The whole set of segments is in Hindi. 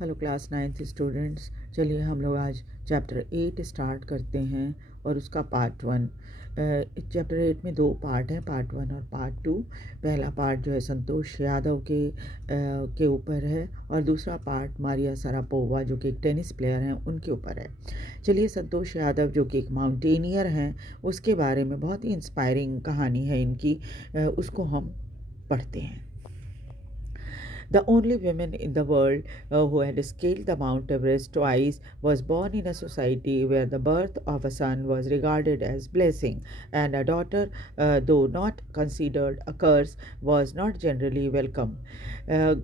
Hello class 9th students. चलिए हम लोग आज चैप्टर 8 स्टार्ट करते हैं और उसका पार्ट 1। चैप्टर 8 में दो पार्ट हैं, पार्ट 1 और पार्ट 2। पहला पार्ट जो है संतोष यादव के ऊपर है और दूसरा पार्ट मारिया शारापोवा जो कि एक टेनिस प्लेयर हैं उनके ऊपर है। चलिए संतोष यादव जो कि एक माउंटेनियर हैं उसके बारे में बहुत ही इंस्पायरिंग कहानी है इनकी, उसको हम पढ़ते हैं। The only woman in the world who had scaled the Mount Everest twice was born in a society where the birth of a son was regarded as blessing, and a daughter, though not considered a curse, was not generally welcome. Uh,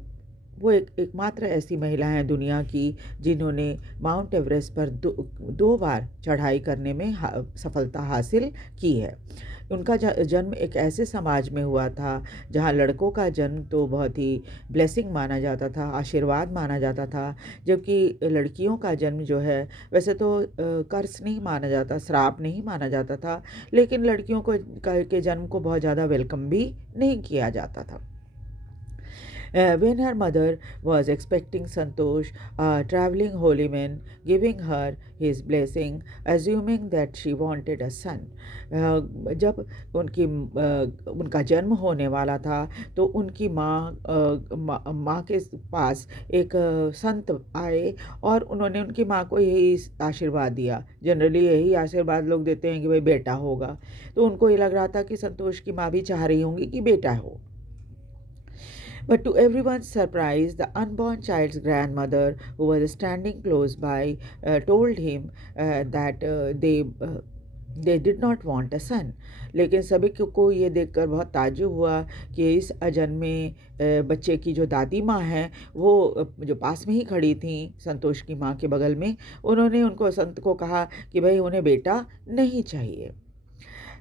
वो एकमात्र ऐसी महिला हैं दुनिया की जिन्होंने माउंट एवरेस्ट पर दो बार चढ़ाई करने में सफलता हासिल की है। उनका जन्म एक ऐसे समाज में हुआ था जहां लड़कों का जन्म तो बहुत ही ब्लेसिंग माना जाता था, आशीर्वाद माना जाता था, जबकि लड़कियों का जन्म जो है वैसे तो कर्स नहीं माना जाता, श्राप नहीं माना जाता था, लेकिन लड़कियों को के जन्म को बहुत ज़्यादा वेलकम भी नहीं किया जाता था। When her mother was expecting Santosh, a traveling holy man giving her his blessing, assuming that she wanted a son. जब उनका जन्म होने वाला था तो उनकी माँ के पास एक संत आए और उन्होंने उनकी माँ को यही आशीर्वाद दिया। जनरली यही आशीर्वाद लोग देते हैं कि भाई बेटा होगा, तो उनको ये लग रहा था कि संतोष की माँ भी चाह रही होंगी कि बेटा हो। But to everyone's surprise, the unborn child's grandmother, who was standing close by, told him that they did not want a son. लेकिन सभी को ये देखकर बहुत ताज्जुब हुआ कि इस अजन्मे बच्चे की जो दादी माँ हैं वो जो पास में ही खड़ी थी संतोष की माँ के बगल में, उन्होंने उनको संत को कहा कि भाई उन्हें बेटा नहीं चाहिए।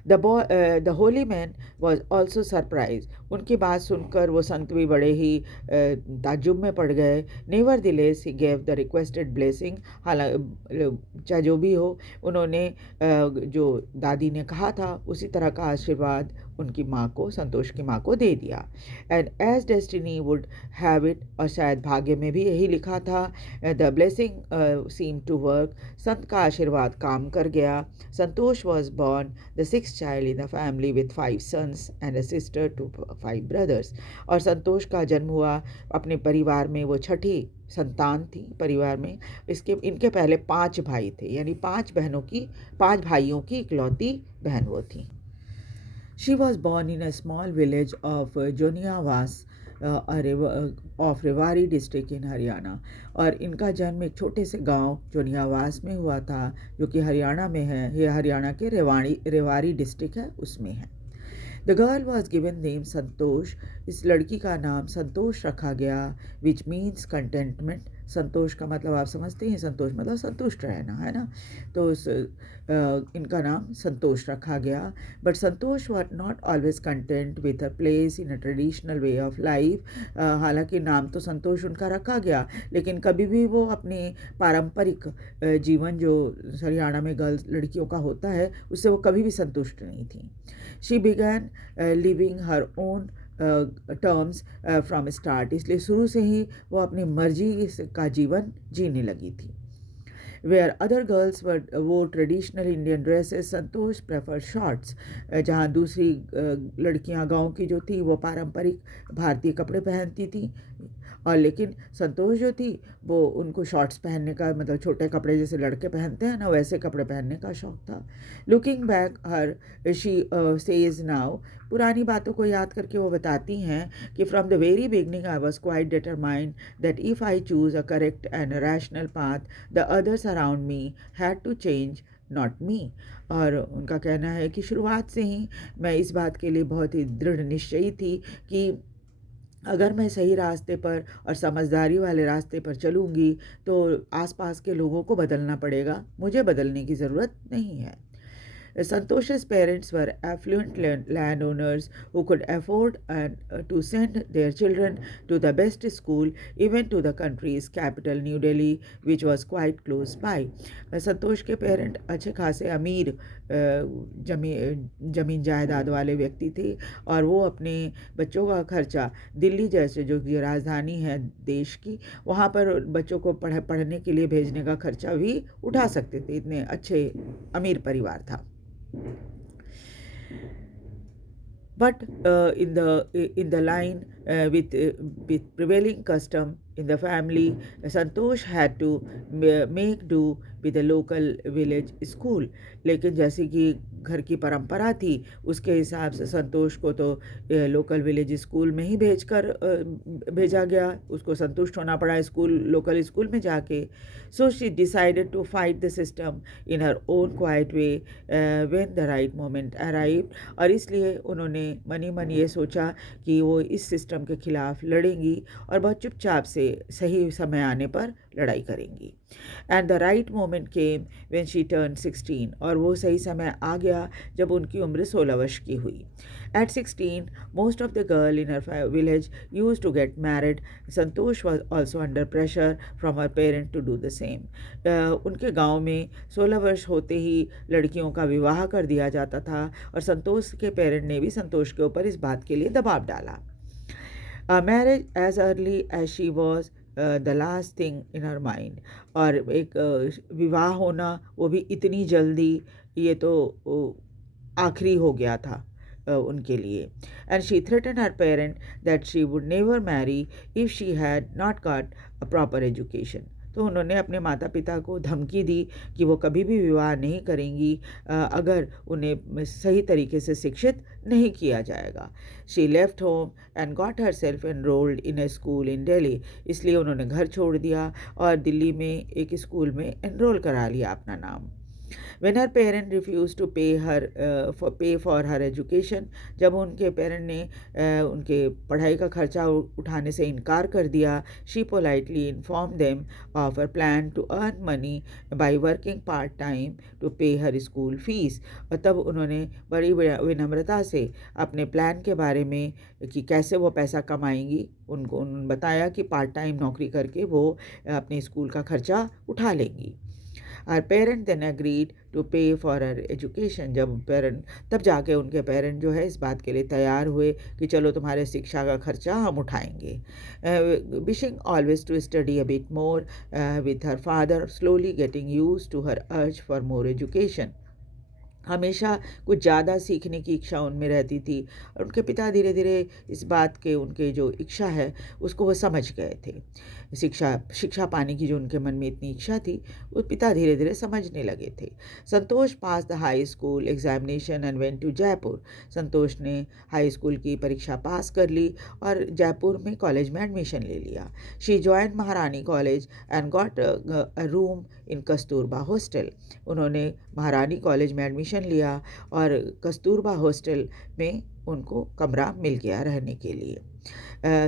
The Holi man was also surprise. उनकी बात सुनकर वो संत भी बड़े ही ताज्जुब में पड़ गए। Never the less he gave the requested blessing. हालांकि चाहे जो भी हो, उन्होंने जो दादी ने कहा था उसी तरह का आशीर्वाद उनकी माँ को, संतोष की माँ को दे दिया। And as destiny would have it, और शायद भाग्य में भी यही लिखा था, the blessing seem to work. संत का आशीर्वाद काम कर गया। Santosh was born the 6th child in the family with 5 sons and a sister to 5 brothers। और संतोष का जन्म हुआ अपने परिवार में, वो छठी संतान थी परिवार में। इनके पहले 5 भाई थे, यानी 5 भाइयों की इकलौती बहन वो थी। She was born in a small village of Joniawas of Rewari district in Haryana. और इनका जन्म एक छोटे से गांव जोनियावास में हुआ था जो कि हरियाणा में है। ये हरियाणा के रेवाड़ी डिस्ट्रिक्ट है, उसमें है। The girl was given name Santosh. इस लड़की का नाम संतोष रखा गया, विच मीन्स कंटेंटमेंट। संतोष का मतलब आप समझते हैं, संतोष मतलब संतुष्ट रहना, है ना। तो इनका नाम संतोष रखा गया। But Santosh were not always content with a place in a traditional way of life. हालांकि नाम तो संतोष उनका रखा गया, लेकिन कभी भी वो अपने पारंपरिक जीवन जो हरियाणा में गर्ल्स लड़कियों का होता है उससे वो कभी भी संतुष्ट नहीं थी। She began living her own terms from start. इसलिए शुरू से ही वो अपनी मर्जी का जीवन जीने लगी थी। Where other girls wore traditional Indian dresses, Santosh preferred shorts। जहाँ दूसरी लड़कियाँ गांव की जो थी वो पारंपरिक भारतीय कपड़े पहनती थी, और लेकिन संतोष जो थी वो उनको शॉर्ट्स पहनने का, मतलब छोटे कपड़े जैसे लड़के पहनते हैं ना वैसे कपड़े पहनने का शौक था। Looking back her she says now, पुरानी बातों को याद करके वो बताती हैं कि from the very beginning I was quite determined that if I choose a correct and rational path the others around me had to change, not me. और उनका कहना है कि शुरुआत से ही मैं इस बात के लिए बहुत ही दृढ़ निश्चयी थी कि अगर मैं सही रास्ते पर और समझदारी वाले रास्ते पर चलूँगी तो आसपास के लोगों को बदलना पड़ेगा, मुझे बदलने की ज़रूरत नहीं है। Santosh's parents were affluent landowners who could afford to send their children to the best school, even to the country's capital, New Delhi, which was quite close by. संतोष के पेरेंट अच्छे खासे अमीर जमीन जायदाद वाले व्यक्ति थे और वो अपने बच्चों का खर्चा दिल्ली जैसे जो कि राजधानी है देश की, वहाँ पर बच्चों को पढ़ने के लिए भेजने का खर्चा भी उठा सकते थे। इतने अच्छे अमीर परिवार था। But in the line with prevailing custom in the family, Santosh had to make do with a local village school. लेकिन जैसे कि घर की परंपरा थी उसके हिसाब से संतोष को तो लोकल विलेज स्कूल में ही भेजा गया, उसको संतुष्ट होना पड़ा लोकल स्कूल में जाके। So she decided to fight the system in her own quiet way when the right moment arrive. और इसलिए उन्होंने मन ये सोचा कि वो इस सिस्टम के खिलाफ लड़ेंगी और बहुत चुपचाप से सही समय आने पर लड़ाई करेंगी। And the right moment came when she turn 16, और वो सही समय आ गया जब उनकी उम्र 16 वर्ष की हुई। At 16, most of the girl in her village used to get married. Santosh was also under pressure from her parent to do the same. उनके गांव में 16 वर्ष होते ही लड़कियों का विवाह कर दिया जाता था और संतोष के पेरेंट ने भी संतोष के ऊपर इस बात के लिए दबाव डाला। Marriage as early as she was the last thing in her mind, और एक विवाह होना वो भी इतनी जल्दी, ये तो आखिरी हो गया था उनके लिए। And she threaten her parent that she would never marry if she had not got a proper education. तो उन्होंने अपने माता पिता को धमकी दी कि वो कभी भी विवाह नहीं करेंगी अगर उन्हें सही तरीके से शिक्षित नहीं किया जाएगा। She left home and got her self enrolled in A school इन दिल्ली। इसलिए उन्होंने घर छोड़ दिया और दिल्ली में एक स्कूल में एनरोल करा लिया अपना नाम। When her parent refused to pay for her education, जब उनके पेरेंट ने उनके पढ़ाई का खर्चा उठाने से इनकार कर दिया, she politely informed them of her plan to earn money by working part time to pay her school fees। और तब उन्होंने बड़ी विनम्रता से अपने प्लान के बारे में कि कैसे वो पैसा कमाएंगी उन्होंने बताया कि पार्ट टाइम नौकरी करके वो अपने स्कूल का खर्चा उठा लेंगी। Our parent then agreed to pay for her education। तब जाके उनके पेरेंट जो है इस बात के लिए तैयार हुए कि चलो तुम्हारे शिक्षा का खर्चा हम उठाएंगे। Wishing always to study a bit more with her father, slowly getting used to her urge for more education। हमेशा कुछ ज़्यादा सीखने की इच्छा उनमें रहती थी और उनके पिता धीरे धीरे इस बात के उनके जो इच्छा है उसको वो समझ गए थे। शिक्षा पाने की जो उनके मन में इतनी इच्छा थी वो पिता धीरे धीरे समझने लगे थे। Santosh pass the high school examination and went to Jaipur. Santosh ने हाई स्कूल की परीक्षा पास कर ली और जयपुर में कॉलेज में एडमिशन ले लिया। शी जॉइन महारानी college and got a room in Kasturba hostel. उन्होंने महारानी कॉलेज में एडमिशन लिया और कस्तूरबा हॉस्टल में उनको कमरा मिल गया रहने के लिए।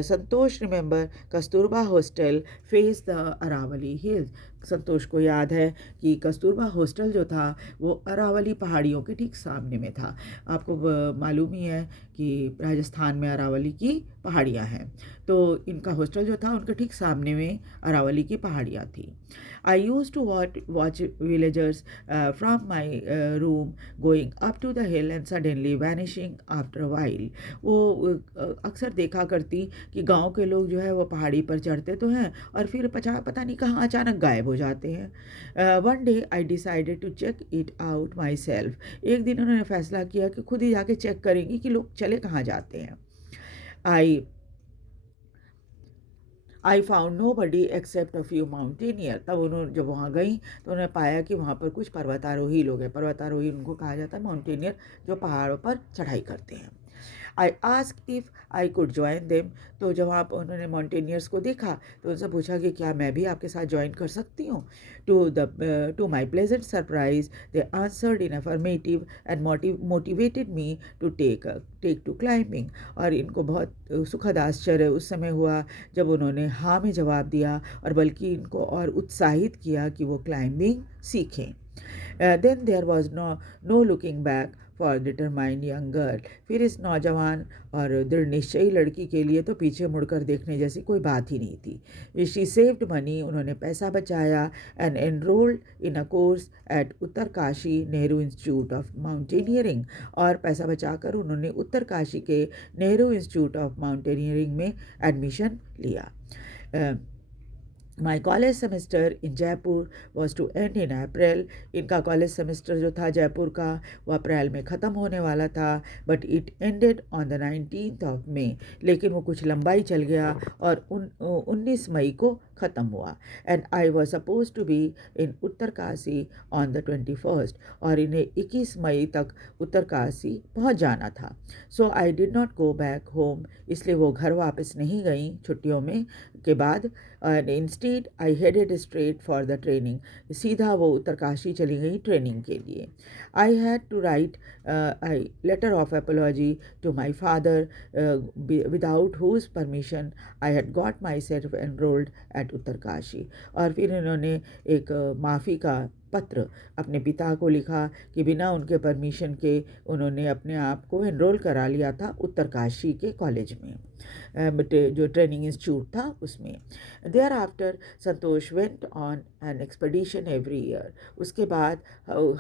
Santosh remember Kasturba hostel face the Aravalli hills. Santosh को याद है कि कस्तूरबा हॉस्टल जो था वो अरावली पहाड़ियों के ठीक सामने में था। आपको मालूम ही है कि राजस्थान में अरावली की पहाड़ियाँ हैं, तो इनका हॉस्टल जो था उनके ठीक सामने में अरावली की पहाड़ियाँ थी। I use to watch villagers from my room going up to the hill and suddenly vanishing after a while. वो अक्सर देखा करती कि गांव के लोग जो है वो पहाड़ी पर चढ़ते तो हैं और फिर पता नहीं कहाँ अचानक गायब हो जाते हैं। One day I decided to check it out myself. एक दिन उन्होंने फैसला किया कि खुद ही जाके चेक करेंगी कि लोग चले कहाँ जाते हैं। I found nobody except a few mountaineer. तब उन्होंने जब वहाँ गई तो उन्होंने पाया कि वहाँ पर कुछ पर्वतारोही लोग हैं। पर्वतारोही उनको कहा जाता है माउंटेनियर, जो पहाड़ों पर चढ़ाई करते हैं। I ask if I could join them. तो जब आप उन्होंने माउंटेनियर्स को देखा तो उनसे पूछा कि क्या मैं भी आपके साथ ज्वाइन कर सकती हूँ। To my pleasant surprise they answered in affirmative and motivated me to take to climbing. और इनको बहुत सुखद आश्चर्य उस समय हुआ जब उन्होंने हाँ में जवाब दिया और बल्कि इनको और उत्साहित किया कि वो क्लाइंबिंग सीखें। Then there was no looking back for determined young girl. फिर इस नौजवान और दृढ़ निश्चयी लड़की के लिए तो पीछे मुड़कर देखने जैसी कोई बात ही नहीं थी। शी सेव्ड मनी, उन्होंने पैसा बचाया, and enrolled in a course at Uttarkashi Nehru institute of mountaineering, और पैसा बचाकर उन्होंने उत्तरकाशी के नेहरू इंस्टीट्यूट ऑफ माउंटेनियरिंग में एडमिशन लिया। My college semester in Jaipur was to end in April. इनका कॉलेज सेमेस्टर जो था जयपुर का वो अप्रैल में ख़त्म होने वाला था, but it ended on the 19th of May। लेकिन वो कुछ लंबाई चल गया और 19 मई को ख़त्म हुआ। And I was suppose to be in Uttarkashi on the 21st, और इन्हें 21 मई तक उत्तरकाशी पहुंच जाना था। So I did not go back home, इसलिए वो घर वापस नहीं गई छुट्टियों में के बाद। And instead I headed straight for the training, सीधा वो उत्तरकाशी चली गई ट्रेनिंग के लिए। I had to write I letter of apology to my father, without whose permission I had got myself enrolled at Uttarkashi. और फिर इन्होंने एक माफ़ी का पत्र अपने पिता को लिखा कि बिना उनके परमिशन के उन्होंने अपने आप को एनरोल करा लिया था उत्तरकाशी के कॉलेज में, जो ट्रेनिंग इंस्टीट्यूट था उसमें। Thereafter Santosh went on an expedition every year. उसके बाद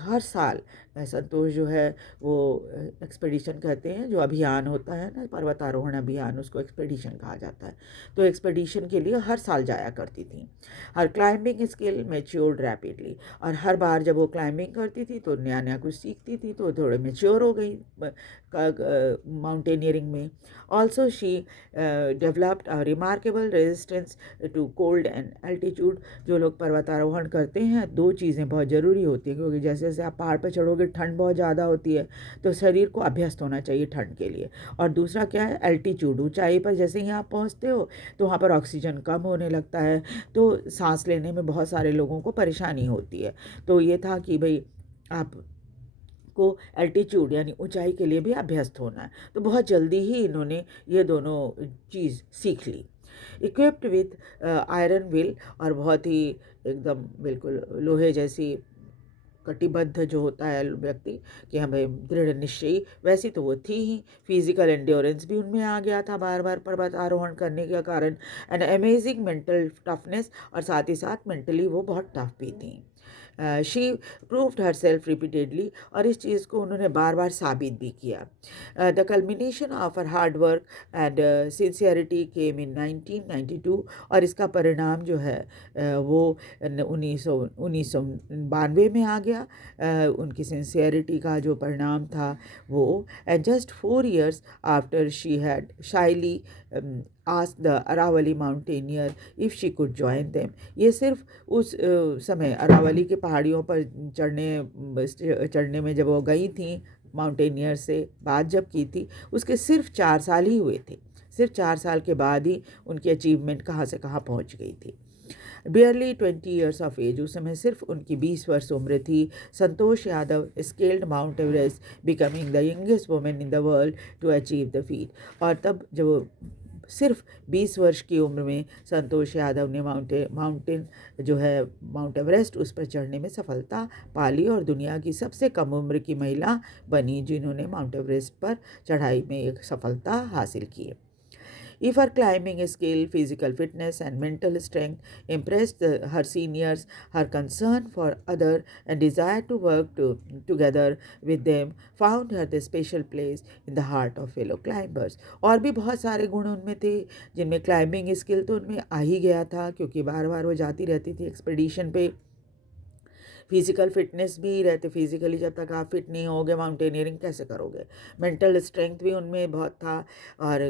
हर साल संतोष जो है वो एक्सपेडिशन कहते हैं, जो अभियान होता है ना, पर्वतारोहण अभियान, उसको एक्सपेडिशन कहा जाता है। तो एक्सपेडिशन के लिए हर साल जाया करती थी। हर क्लाइंबिंग स्किल मैच्योर्ड रैपिडली, और हर बार जब वो क्लाइंबिंग करती थी तो नया नया कुछ सीखती थी, तो थोड़े मैच्योर हो गई माउंटेनियरिंग में। Also she developed a remarkable resistance to cold and altitude. जो लोग पर्वतारोहण करते हैं, दो चीज़ें बहुत ज़रूरी होती हैं, क्योंकि जैसे जैसे आप पहाड़ पर चढ़ोगे ठंड बहुत ज़्यादा होती है, तो शरीर को अभ्यस्त होना चाहिए ठंड के लिए। और दूसरा क्या है, एल्टीट्यूड, ऊंचाई पर जैसे ही आप पहुंचते हो तो वहाँ पर ऑक्सीजन कम होने लगता है, तो सांस लेने में बहुत सारे लोगों को परेशानी होती है। तो ये था कि भाई आप को एल्टीट्यूड यानी ऊंचाई के लिए भी अभ्यस्त होना है। तो बहुत जल्दी ही इन्होंने ये दोनों चीज़ सीख ली। इक्विप्ड विथ आयरन विल, और बहुत ही एकदम बिल्कुल लोहे जैसी कटिबद्ध जो होता है व्यक्ति कि हमें दृढ़ निश्चयी, वैसी तो वो थी ही। फिजिकल एंड्योरेंस भी उनमें आ गया था बार बार पर्वत आरोहण करने के कारण। एंड अमेजिंग मेंटल टफनेस, और साथ ही साथ मेंटली वो बहुत टफ भी थी। She proved her self repeatedly, और इस चीज़ को उन्होंने बार बार साबित भी किया। The culmination of her hard work and sincerity came in 1992, और इसका परिणाम जो है वो 1992 में आ गया। उनकी सिंसियरिटी का जो परिणाम था वो। And just 4 years after she had shyly asked the Aravalli mountaineer if she could join them. ये सिर्फ उस समय अरावली के पहाड़ियों पर चढ़ने में जब वो गई थी, माउंटेनियर से बात जब की थी, उसके सिर्फ 4 साल ही हुए थे। सिर्फ 4 साल के बाद ही उनकी अचीवमेंट कहाँ से कहाँ पहुँच गई थी। बियरली 20 years ऑफ एज, उस समय सिर्फ उनकी 20 वर्ष उम्र थी। Santosh Yadav scaled Mount Everest, becoming the youngest women in the world to achieve the feat. और तब जब सिर्फ 20 वर्ष की उम्र में संतोष यादव ने माउंटेन जो है माउंट एवरेस्ट, उस पर चढ़ने में सफलता पा ली, और दुनिया की सबसे कम उम्र की महिला बनी जिन्होंने माउंट एवरेस्ट पर चढ़ाई में एक सफलता हासिल की। If her climbing skill, physical fitness, and mental strength impressed her seniors, her concern for others and desire to work together with them found her the special place in the heart of fellow climbers। और भी बहुत सारे गुण उनमें थे, जिनमें क्लाइंबिंग स्किल तो उनमें आ ही गया था, क्योंकि बार बार वो जाती रहती थी एक्सपेडिशन पे। फिज़िकल फिटनेस भी रहते, फिज़िकली जब तक आप फिट नहीं होगे माउंटेनियरिंग कैसे करोगे। मेंटल स्ट्रेंथ भी उनमें बहुत था, और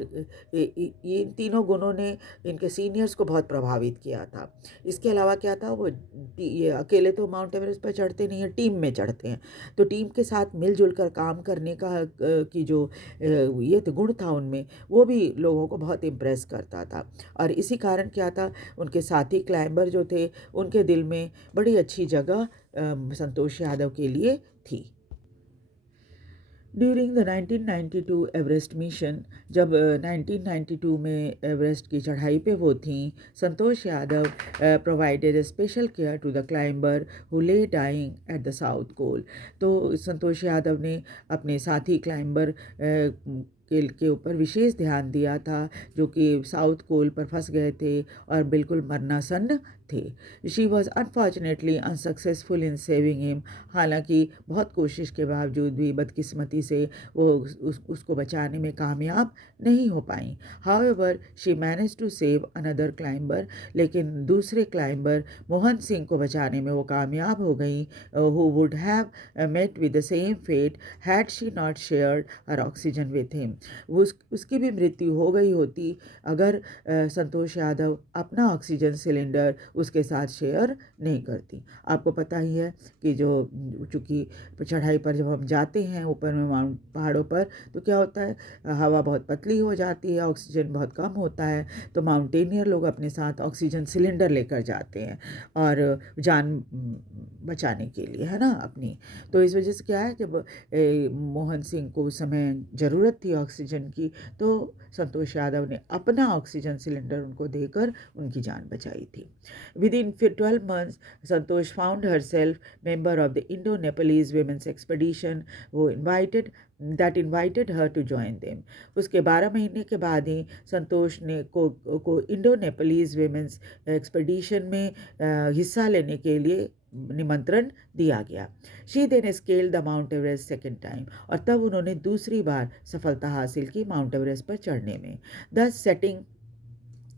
ये इन तीनों गुणों ने इनके सीनियर्स को बहुत प्रभावित किया था। इसके अलावा क्या था, वो ये अकेले तो माउंट एवरेस्ट पर चढ़ते नहीं हैं, टीम में चढ़ते हैं। तो टीम के साथ मिलजुल कर काम करने का की जो ये गुण था उनमें, वो भी लोगों को बहुत इम्प्रेस करता था। और इसी कारण क्या था, उनके साथी क्लाइंबर जो थे उनके दिल में बड़ी अच्छी जगह संतोष यादव के लिए थी। ड्यूरिंग द 1992 एवरेस्ट मिशन, जब 1992 में एवरेस्ट की चढ़ाई पे वो थी, Santosh Yadav provided special care to the climber who lay dying at the South Pole. तो संतोष यादव ने अपने साथी क्लाइंबर के ऊपर विशेष ध्यान दिया था, जो कि साउथ पोल पर फंस गए थे और बिल्कुल मरनासन्न थे। She was unfortunately unsuccessful in saving him. हालांकि बहुत कोशिश के बावजूद भी बदकिस्मती से वो उसको बचाने में कामयाब नहीं हो पाई। However she manage to save another climber, लेकिन दूसरे क्लाइंबर मोहन सिंह को बचाने में वो कामयाब हो गई, who would have met with the same fate had she not shared her oxygen with him. उसकी भी मृत्यु हो गई होती अगर संतोष यादव अपना ऑक्सीजन सिलेंडर उसके साथ शेयर नहीं करती। आपको पता ही है कि जो चूँकि चढ़ाई पर जब हम जाते हैं ऊपर में माउंट पहाड़ों पर, तो क्या होता है, हवा बहुत पतली हो जाती है, ऑक्सीजन बहुत कम होता है, तो माउंटेनियर लोग अपने साथ ऑक्सीजन सिलेंडर लेकर जाते हैं और जान बचाने के लिए, है ना, अपनी। तो इस वजह से क्या है, जब मोहन सिंह को उस समय ज़रूरत थी ऑक्सीजन की, तो संतोष यादव ने अपना ऑक्सीजन सिलेंडर उनको देकर उनकी जान बचाई थी। Within 12 months, Santosh found herself member of the Indo-Nepalese Women's Expedition that invited her to join them. उसके 12 महीने के बाद ही संतोष ने को इंडो नेपालीज वेमेंस एक्सपेडिशन में हिस्सा लेने के लिए निमंत्रण दिया गया। She then scaled the Mount Everest second time, और तब उन्होंने दूसरी बार सफलता हासिल की माउंट एवरेस्ट पर चढ़ने में, thus setting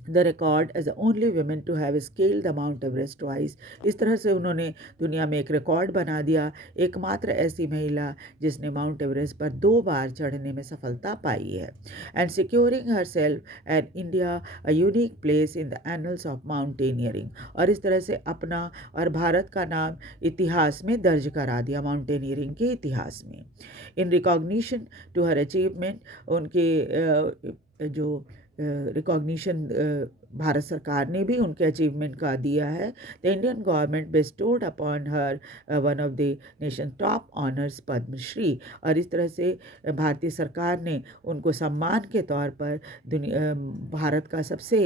the record as the only women to have scaled the Mount Everest twice. इस तरह से उन्होंने दुनिया में एक रिकॉर्ड बना दिया, एकमात्र ऐसी महिला जिसने माउंट एवरेस्ट पर 2 बार चढ़ने में सफलता पाई है। And securing her self and India a unique place in the annuls of mountaineering, और इस तरह से अपना और भारत का नाम इतिहास में दर्ज करा दिया, माउंटेनियरिंग के इतिहास में। In recognition to her achievement, उनके जो रिकॉग्निशन भारत सरकार ने भी उनके अचीवमेंट का दिया है। The Indian government bestowed upon her one of the nation top honours Padmashri, और इस तरह से भारतीय सरकार ने उनको सम्मान के तौर पर भारत का सबसे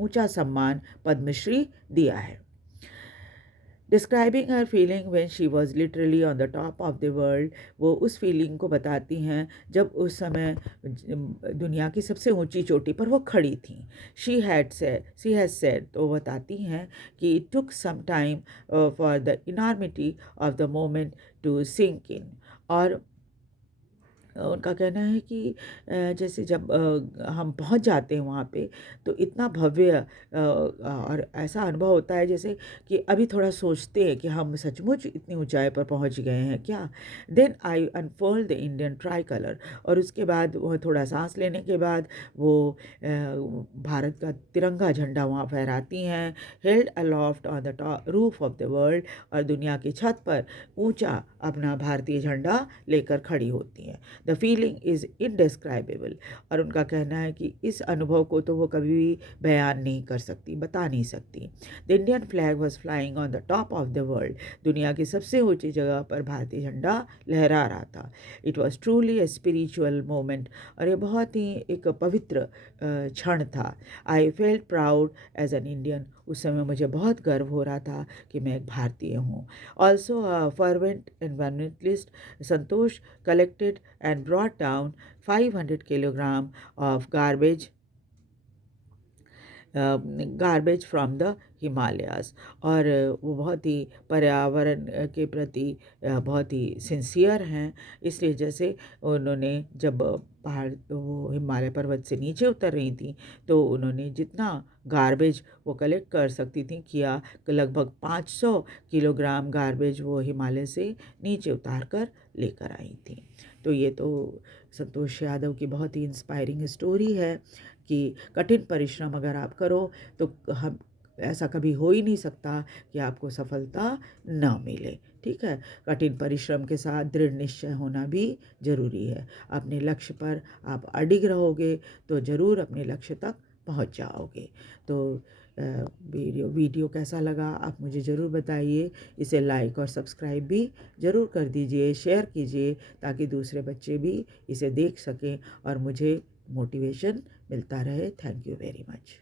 ऊंचा सम्मान पद्मश्री दिया है। Describing her feeling when she was literally on the top of the world, वो उस फीलिंग को बताती हैं जब उस समय दुनिया की सबसे ऊंची चोटी पर वो खड़ी थी। शी हैज़ सेड, तो बताती हैं कि it took some time for the enormity of the moment to sink in, और उनका कहना है कि जैसे जब हम पहुंच जाते हैं वहाँ पे, तो इतना भव्य और ऐसा अनुभव होता है जैसे कि अभी थोड़ा सोचते हैं कि हम सचमुच इतनी ऊंचाई पर पहुंच गए हैं क्या। Then I unfold the Indian tricolour, और उसके बाद वह थोड़ा सांस लेने के बाद वो भारत का तिरंगा झंडा वहाँ फहराती हैं, held aloft on the roof of the world, और दुनिया की छत पर ऊंचा अपना भारतीय झंडा लेकर खड़ी होती हैं। द फीलिंग इज़ इनडिस्क्राइबेबल, और उनका कहना है कि इस अनुभव को तो वो कभी भी बयान नहीं कर सकती, बता नहीं सकती। The Indian flag was flying on the top of the world, दुनिया की सबसे ऊंची जगह पर भारतीय झंडा लहरा रहा था। It was truly a spiritual moment, और ये बहुत ही एक पवित्र क्षण था। I felt proud as an Indian, उस समय मुझे बहुत गर्व हो रहा था कि मैं एक भारतीय हूँ। Also fervent environmentalist, Santosh collected and brought down 500 kilogram of garbage from the Himalayas, और वो बहुत ही पर्यावरण के प्रति बहुत ही सिंसियर हैं। इसलिए जैसे उन्होंने जब पहाड़ वो हिमालय पर्वत से नीचे उतर रही थी, तो उन्होंने जितना गार्बेज वो कलेक्ट कर सकती थी किया, लगभग 500 किलोग्राम गार्बेज वो हिमालय से नीचे उतार कर लेकर आई थी। तो ये तो संतोष यादव की बहुत ही इंस्पायरिंग स्टोरी है कि कठिन परिश्रम अगर आप करो तो हम ऐसा कभी हो ही नहीं सकता कि आपको सफलता न मिले। ठीक है, कठिन परिश्रम के साथ दृढ़ निश्चय होना भी ज़रूरी है। अपने लक्ष्य पर आप अडिग रहोगे तो ज़रूर अपने लक्ष्य तक पहुंच जाओगे। तो वीडियो कैसा लगा आप मुझे ज़रूर बताइए। इसे लाइक और सब्सक्राइब भी ज़रूर कर दीजिए, शेयर कीजिए ताकि दूसरे बच्चे भी इसे देख सकें और मुझे मोटिवेशन मिलता रहे। Thank you very much.